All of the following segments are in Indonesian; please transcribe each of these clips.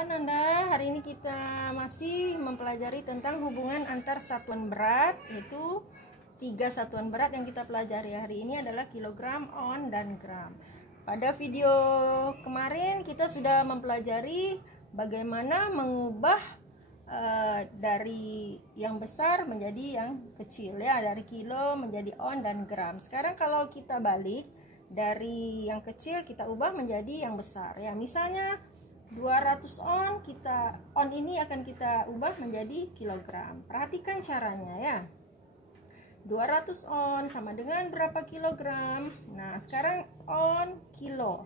Halo Nanda, hari ini kita masih mempelajari tentang hubungan antar satuan berat, yaitu 3 satuan berat yang kita pelajari hari ini adalah kilogram, on, dan gram. Pada video kemarin kita sudah mempelajari bagaimana mengubah dari yang besar menjadi yang kecil, ya, dari kilo menjadi on dan gram. Sekarang kalau kita balik dari yang kecil kita ubah menjadi yang besar, ya. Misalnya 200 on ini akan kita ubah menjadi kilogram. Perhatikan caranya, ya. 200 on sama dengan berapa kilogram? Nah, sekarang on kilo,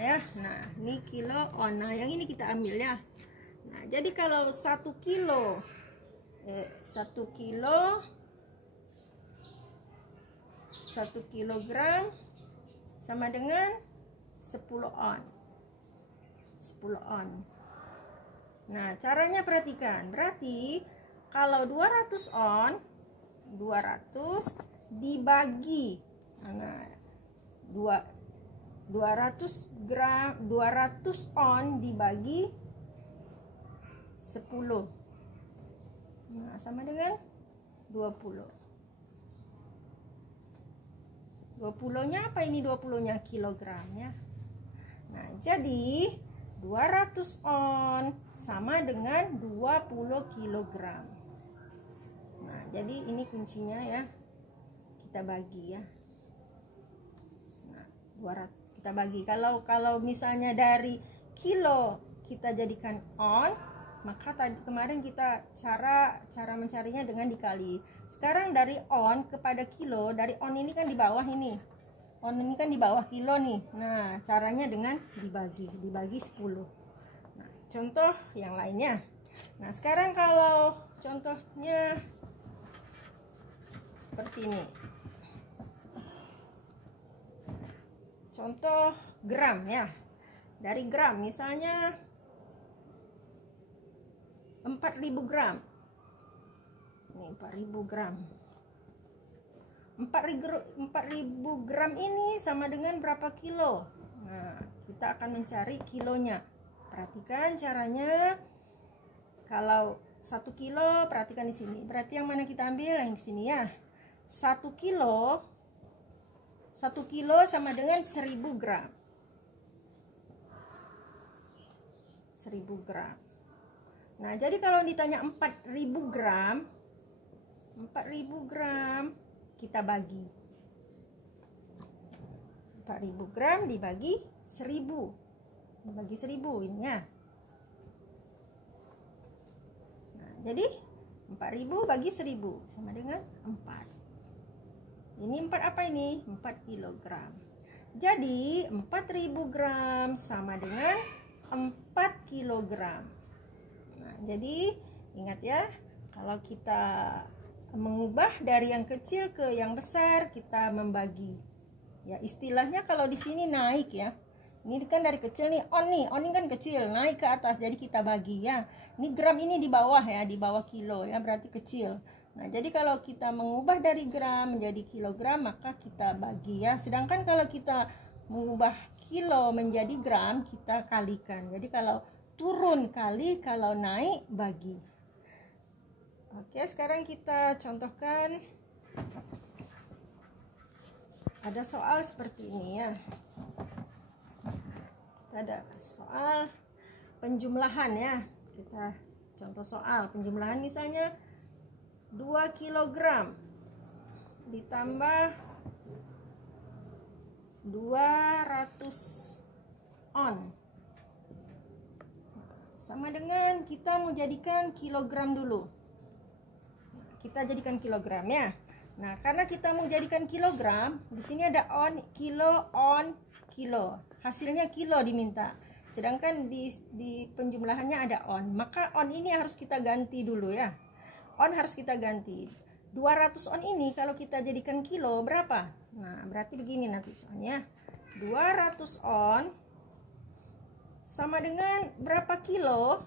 ya. Nah, ini kilo on. Nah, yang ini kita ambil, ya. Nah, jadi kalau 1 kilogram sama dengan 10 on. Nah, caranya perhatikan. Berarti kalau 200 on, 200 dibagi, nah, 200 on dibagi 10. Nah, sama dengan 20. 20-nya apa ini? 20-nya kilogram, ya. Nah, jadi 200 on sama dengan 20 kilogram. Nah, jadi ini kuncinya, ya. Kita bagi, ya. Nah, 200 kita bagi. Kalau misalnya dari kilo kita jadikan on, maka tadi kemarin kita cara mencarinya dengan dikali. Sekarang dari on kepada kilo, dari on ini kan di bawah ini. On ini kan di bawah kilo nih. Nah, caranya dengan dibagi 10. Nah, contoh yang lainnya. Nah, sekarang kalau contohnya seperti ini. Contoh gram, ya. Dari gram misalnya 4000 gram. Ini 4000 gram. 4000 gram ini sama dengan berapa kilo? Nah, kita akan mencari kilonya. Perhatikan caranya. Kalau 1 kilo, perhatikan di sini. Berarti yang mana kita ambil? Yang di sini, ya. 1 kilo sama dengan 1000 gram. 1000 gram. Nah, jadi kalau ditanya 4000 gram, kita bagi 4000 gram dibagi 1000, ini, ya. Nah, jadi 4000 bagi 1000 sama dengan 4. Ini 4 apa ini? 4 kilogram. Jadi 4000 gram sama dengan 4 kilogram. Nah, jadi ingat, ya, kalau kita mengubah dari yang kecil ke yang besar, kita membagi, ya. Istilahnya kalau di sini naik, ya. Ini kan dari kecil nih, on ini kan kecil, naik ke atas, jadi kita bagi, ya. Ini gram ini di bawah, ya, di bawah kilo, ya, berarti kecil. Nah, jadi kalau kita mengubah dari gram menjadi kilogram, maka kita bagi, ya. Sedangkan kalau kita mengubah kilo menjadi gram, kita kalikan. Jadi kalau turun kali, kalau naik bagi. Oke, sekarang kita contohkan. Ada soal seperti ini, ya. Kita ada soal penjumlahan, ya. Kita contoh soal penjumlahan, misalnya 2 kilogram ditambah 200 on sama dengan, kita mau jadikan kilogram dulu. Kita jadikan kilogram, ya. Nah, karena kita mau jadikan kilogram, di sini ada on, kilo. Hasilnya kilo diminta. Sedangkan di penjumlahannya ada on. Maka on ini harus kita ganti dulu, ya. On harus kita ganti. 200 on ini kalau kita jadikan kilo berapa? Nah, berarti begini nanti soalnya. 200 on sama dengan berapa kilo?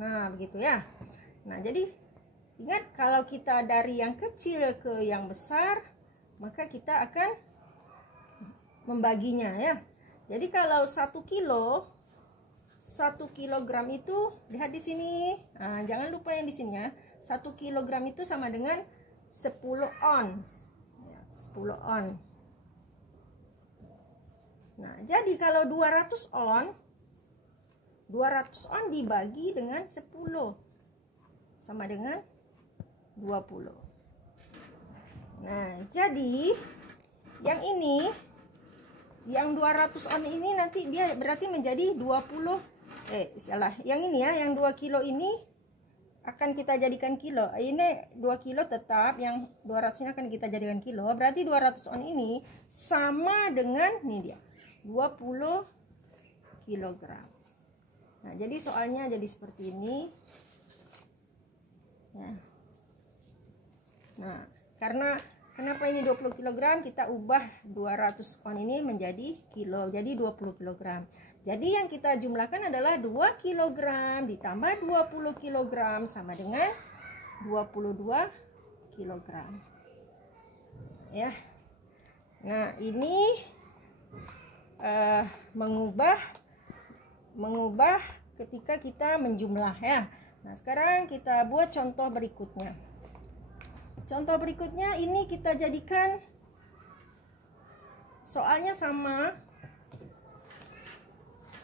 Nah, begitu, ya. Nah, jadi ingat, kalau kita dari yang kecil ke yang besar, maka kita akan membaginya, ya. Jadi kalau 1 kilo, 1 kilogram itu, lihat di sini. Nah, jangan lupa yang di sini ya. 1 kilogram itu sama dengan 10 ons. 10 on. Nah, jadi kalau 200 on, 200 on dibagi dengan 10 sama dengan 20. Nah, jadi yang ini, yang 200 on ini nanti dia berarti menjadi 20, salah, yang ini ya, yang 2 kilo ini akan kita jadikan kilo. Ini 2 kilo tetap, yang 200 ini akan kita jadikan kilo. Berarti 200 on ini sama dengan, nih dia, 20 kilogram. Nah, jadi soalnya jadi seperti ini. Nah, karena kenapa ini 20 kg, kita ubah 200 on ini menjadi kilo, jadi 20 kg. Jadi yang kita jumlahkan adalah 2 kg ditambah 20 kg sama dengan 22 kg. Ya. Nah, ini mengubah ketika kita menjumlah ya. Nah, sekarang kita buat contoh berikutnya. Contoh berikutnya ini kita jadikan soalnya sama.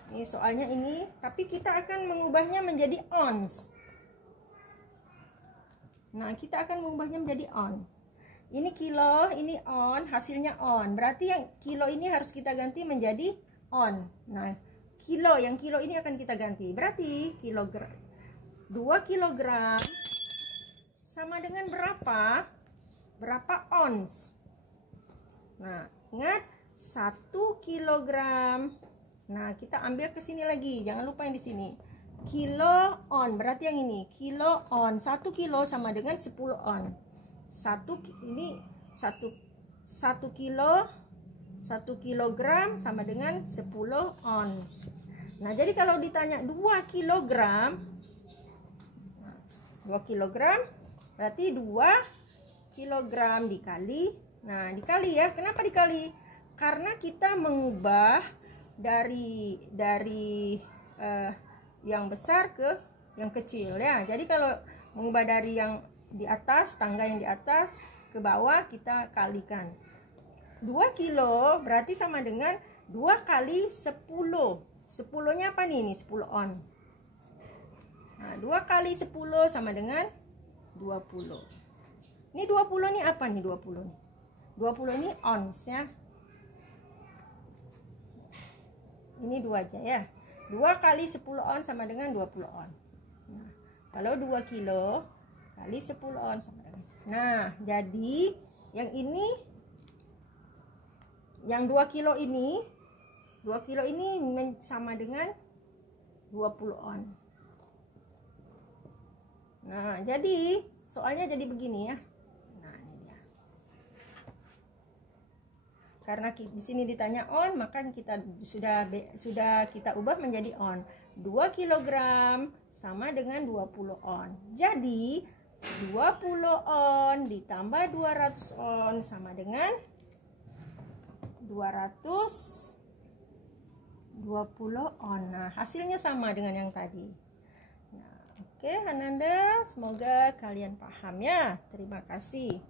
Ini soalnya ini, tapi kita akan mengubahnya menjadi ons. Nah, kita akan mengubahnya menjadi on. Ini kilo, ini on, hasilnya on. Berarti yang kilo ini harus kita ganti menjadi on. Nah, yang kilo ini akan kita ganti. Berarti kilogram, 2 kilogram sama dengan berapa? Berapa ons? Nah, ingat 1 kilogram. Nah, kita ambil ke sini lagi. Jangan lupa yang di sini. Kilo on, berarti yang ini kilo on. 1 kilo sama dengan 10 on. 1 kilo, 1 kilogram sama dengan 10 ons. Nah, jadi kalau ditanya 2 kilogram, 2 kilogram berarti 2 kilogram dikali. Nah, dikali ya. Kenapa dikali? Karena kita mengubah dari yang besar ke yang kecil ya. Jadi kalau mengubah dari yang di atas, tangga yang di atas ke bawah, kita kalikan. 2 kilo berarti sama dengan 2 kali 10. 10-nya apa nih? Ini 10 on. Nah, 2 kali 10 sama dengan 20. Ini 20 nih apa nih 20 nih? 20 ini ons ya. Ini 2 aja ya. 2 kali 10 on sama dengan 20 on. Nah, kalau 2 kilo kali 10 on sama dengan. Nah, jadi yang ini, yang 2 kilo ini, 2 kilo ini sama dengan 20 on. Nah, jadi soalnya jadi begini ya. Nah, ini dia. Karena di sini ditanya on, maka kita sudah kita ubah menjadi on. 2 kilogram sama dengan 20 on. Jadi 20 on ditambah 200 on sama dengan 220 on. Nah, hasilnya sama dengan yang tadi. Nah, oke, Ananda, semoga kalian paham ya. Terima kasih.